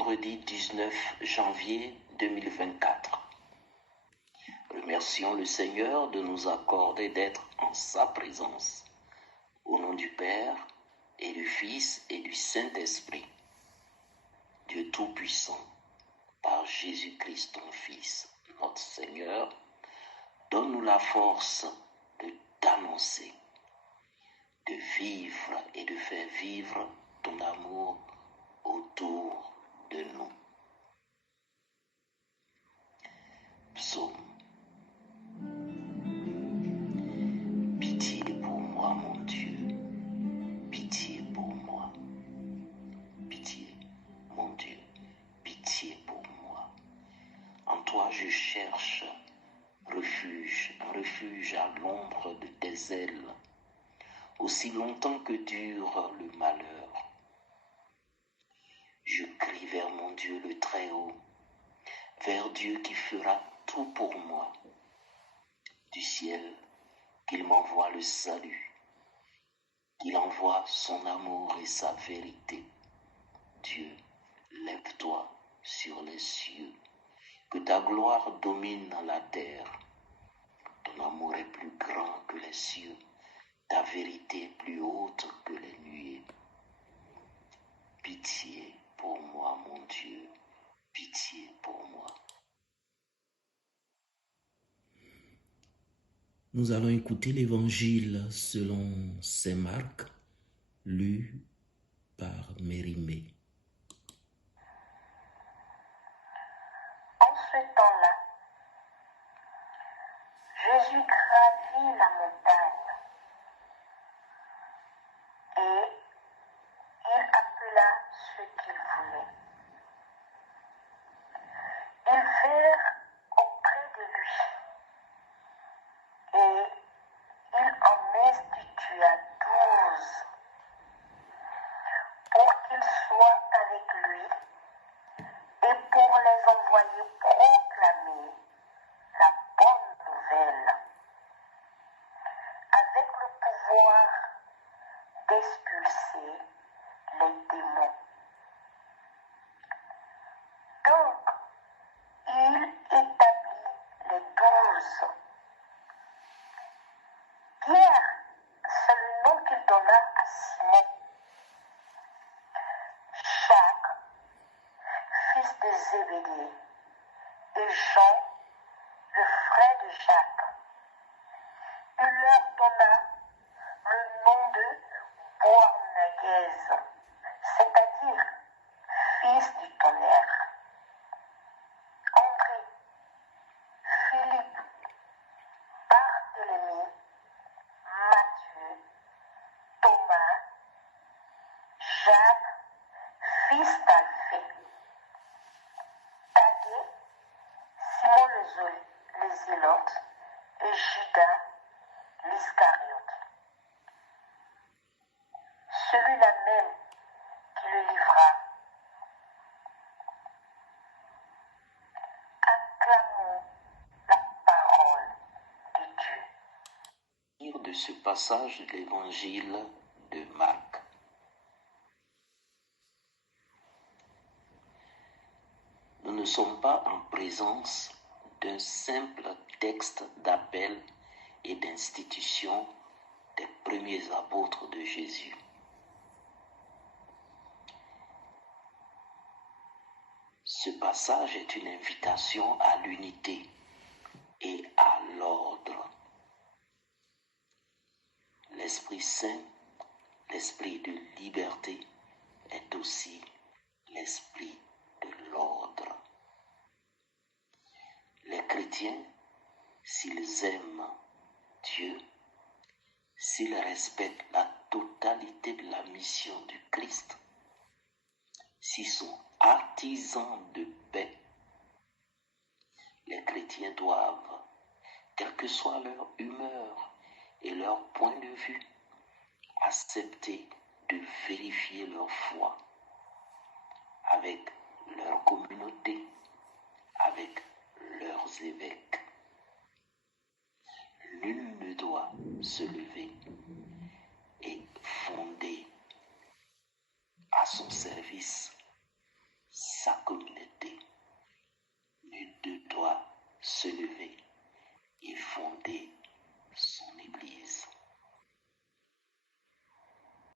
vendredi 19 janvier 2024. Remercions le Seigneur de nous accorder d'être en sa présence. Au nom du Père et du Fils et du Saint-Esprit, Dieu Tout-Puissant, par Jésus-Christ ton Fils, notre Seigneur, donne-nous la force de t'annoncer, de vivre et de faire vivre ton amour autour de nous. Psaume. Pitié pour moi, mon Dieu. Pitié pour moi. Pitié, mon Dieu. Pitié pour moi. En toi je cherche refuge, un refuge à l'ombre de tes ailes, aussi longtemps que dure le malheur. Je crie vers mon Dieu le Très-Haut, vers Dieu qui fera tout pour moi. Du ciel, qu'il m'envoie le salut, qu'il envoie son amour et sa vérité. Dieu, lève-toi sur les cieux, que ta gloire domine la terre. Ton amour est plus grand que les cieux, ta vérité est plus haute que les nuées. Pitié pour moi, mon Dieu, pitié pour moi. Nous allons écouter l'évangile selon saint Marc, lu par Mérimée. En ce temps-là, Jésus gravit la montagne et il appela ceux qu'il voulait. Ils vinrent auprès de lui et il en institua 12 pour qu'ils soient avec lui et pour les envoyer proclamer la bonne nouvelle avec le pouvoir d'expulser les démons. Donc, il établit les 12. Pierre, c'est le nom qu'il donna à Simon. Jacques, fils de Zébédée, et Jean, le frère de Jacques. Il leur donna le nom de Boanerges, c'est-à-dire fils du tonnerre. André, Philippe, Barthélemy, Matthieu, Thomas, Jacques, fils d'Alphée, Thaddée, Simon le Zélote et Judas l'Iscariote. Celui-là même qui le livra. Acclamons la parole de Dieu. De ce passage de l'évangile de Marc. Nous ne sommes pas en présence d'un simple texte d'appel et d'institution des premiers apôtres de Jésus. Ce passage est une invitation à l'unité et à l'ordre. L'Esprit Saint, l'Esprit de liberté, est aussi l'Esprit de l'ordre. Les chrétiens, s'ils aiment Dieu, s'ils respectent la totalité de la mission du Christ, s'ils sont artisans de paix, les chrétiens doivent, quelle que soit leur humeur et leur point de vue, accepter de vérifier leur foi avec leur communauté, avec leurs évêques. Nul ne doit se lever et fonder à son service sa se lever.